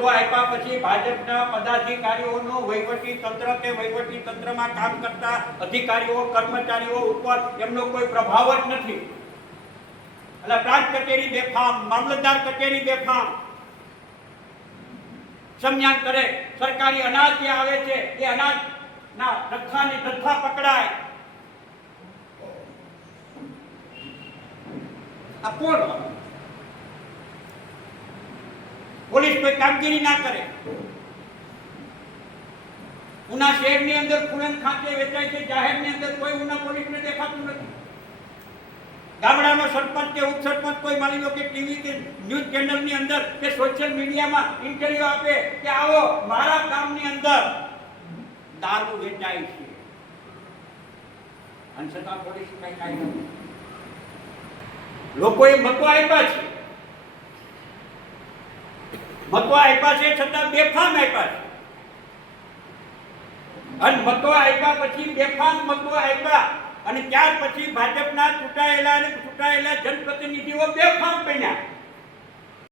મતો આપ્યા પછી ભાજપના પદાધિકારીઓનો વહીવટી તંત્ર કે વહીવટી તંત્રમાં કામ કરતા અધિકારીઓ, કર્મચારીઓ ઉપર એમનો કોઈ પ્રભાવ જ નથી. એટલે પ્રાંત કચેરી બેફામ, મામલતદાર કચેરી બેફામ. સમયાન કરે, સરકારી અનાજ જે આવે છે, એ અનાજ અનાજના જથ્થાને જથ્થા પકડાય. આ કોણ? પોલીસ કોઈ કામગીરી ના કરે. ઉના શહેરની અંદર કુણન ખાતે વેચાય છે, જાહેરની અંદર કોઈ ઉના પોલીસને દેખાતું નથી. ગામડાનો સરપંચ કે ઉપસરપંચ કોઈ માની લો કે ટીવી કે ન્યૂઝ ચેનલની અંદર કે સોશિયલ મીડિયામાં ઇન્ટરવ્યુ આપે કે આવો મારા ગામની અંદર દારૂ વેચાય છે. અને છતાં પોલીસ કઈ કાંઈ નથી. લોકોએ મતો આપ્યા છે. મતો આપ્યા છે છતાં બેફામ આપ્યા છે. અને મતો આપ્યા પછી બેફામ મતો આપ્યા અને ત્યાર પછી ભાજપના ચૂંટાયેલા અને ચૂંટાયેલા જનપ્રતિનિધિઓ બેફામ બન્યા.